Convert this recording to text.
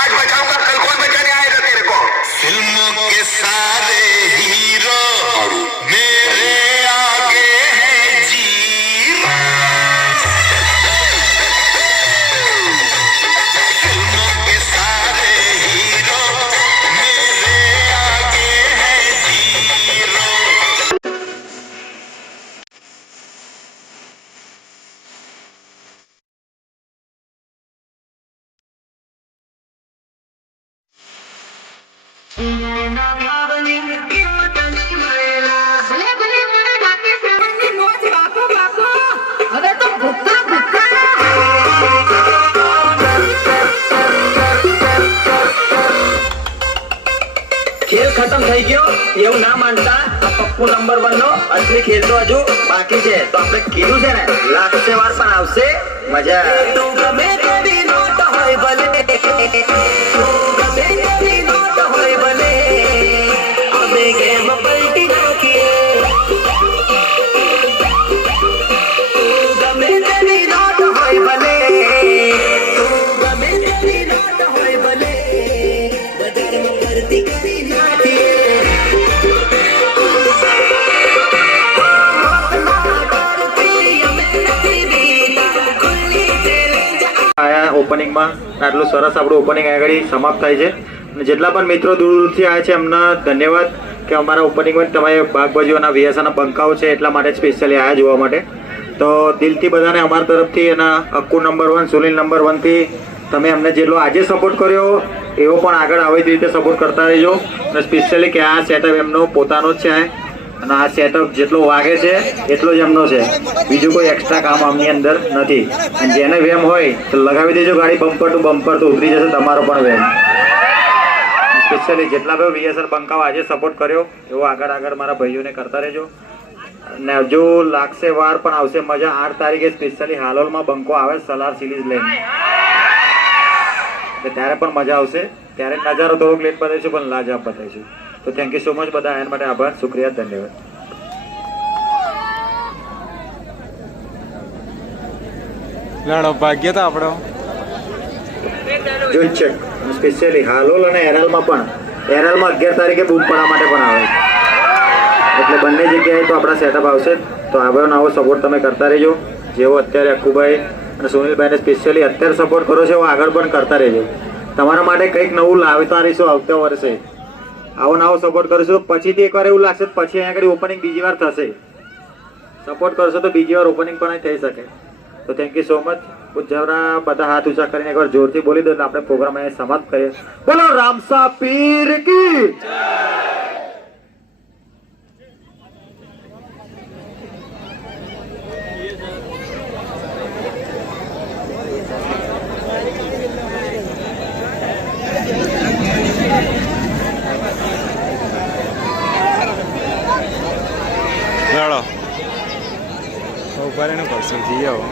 आज बचाऊंगा कल कौन बचाने आएगा तेरे को। फिल्मों के सारे हीरो मेरे आगे हैं जीरो। फिल्मों के सारे हीरो मेरे आगे हैं जीरो। ખેલ ખતમ થઈ ગયો એવું ના માનતા આ પપ્પુ નંબર 1 નો અસલી ખેલ તો હજુ બાકી છે. તો આપણે કીધું છે ને લાગશે વાર પણ આવશે મજા. તું ગમે તેવી નોટ હોય ભલે, તું ગમે તેવી નોટ હોય ભલે, અમે ગેમ પલટી નાખીએ. તું ગમે તેવી નોટ હોય ભલે, તું ગમે તેવી નોટ હોય ભલે, બજારમાં ભરતી કરી ઓપનિંગ માં આટલું સરસ આપણું ઓપનિંગ આગળ સમાપ્ત થાય છે. અને જેટલા પણ મિત્રો દૂર દૂરથી આવ્યા છે એમને ધન્યવાદ કે અમારા ઓપનિંગમાં તમે ભાગ ભજવવાના વીએસઆના બંકાઓ છે એટલા માટે સ્પેશિયલી આવ્યા જોવા માટે. તો દિલથી બધાને અમારા તરફથી એના અક્કુ નંબર 1 સુનિલ નંબર 1 થી તમે અમને જેટલો આજે સપોર્ટ કર્યો એવો પણ આગળ આવી રીતે સપોર્ટ કરતા રહેજો. અને સ્પેશિયલી કે આ સેટઅપ એમનો પોતાનો જ છે અને આ સેટઅપ જેટલો વાગે છે એટલો જ એમનો છે, બીજું કોઈ એક્સ્ટ્રા કામ આમની અંદર નથી. અને જેને વેમ હોય તો લગાવી દેજો ગાડી બમ્પર ટુ બમ્પર, તો ઉતરી જશે તમારો પણ વેમ. સ્પેશિયલી જેટલા ભાઈ વીએસઆર બંકાઓ આજે સપોર્ટ કર્યો એવો આગળ મારા ભાઈઓને કરતા રહેજો. અને હજુ લાગશે વાર પણ આવશે મજા. 8 તારીખે સ્પેશિયલી હાલોલમાં બંકો આવે સલાર સિરીઝ લઈને, ત્યારે પણ મજા આવશે. ત્યારે નજારો થોડોક લેટ બતાવીશું પણ લાજવાબ બતાવીશું. તો થેન્ક યુ સો મચ બધા, એના માટે આભાર, શુક્રિયા, ધન્યવાદ. લડો ભાગ્ય તો આપણો જોઈ છે. સ્પેશિયલી હાલોલ અને એરલમાં પણ, એરલમાં 11 તારીખે બૂમ પડવા માટે પણ આવે છે. એટલે બંને જગ્યાએ તો આપણા સેટઅપ આવશે. તો આવો નવો સપોર્ટ તમે કરતા રહેજો. જેવો અત્યારે અક્કુભાઈ અને સુનિલભાઈને સ્પેશિયલી અત્યારે સપોર્ટ કરો છો એવો આગળ પણ કરતા રહેજો. તમારા માટે કંઈક નવું લાવતા રહીશું આવતા વર્ષે. આવો નવો સપોર્ટ કરીશું તો પછીથી એકવાર એવું લાગશે પછી અહીંયા આગળ ઓપનિંગ બીજી વાર થશે. સપોર્ટ કરશો તો બીજી વાર ઓપનિંગ પણ થઈ શકે. તો થેન્ક યુ સો મચ. ઉજવરા બધા હાથ ઊંચા કરીને એકવાર જોરથી બોલી દો એટલે આપણે પ્રોગ્રામ અહીંયા સમાપ્ત કરીએ. બોલો રામસા પીર કી લડો ઉભા રહીને પડશે જઈ આવો.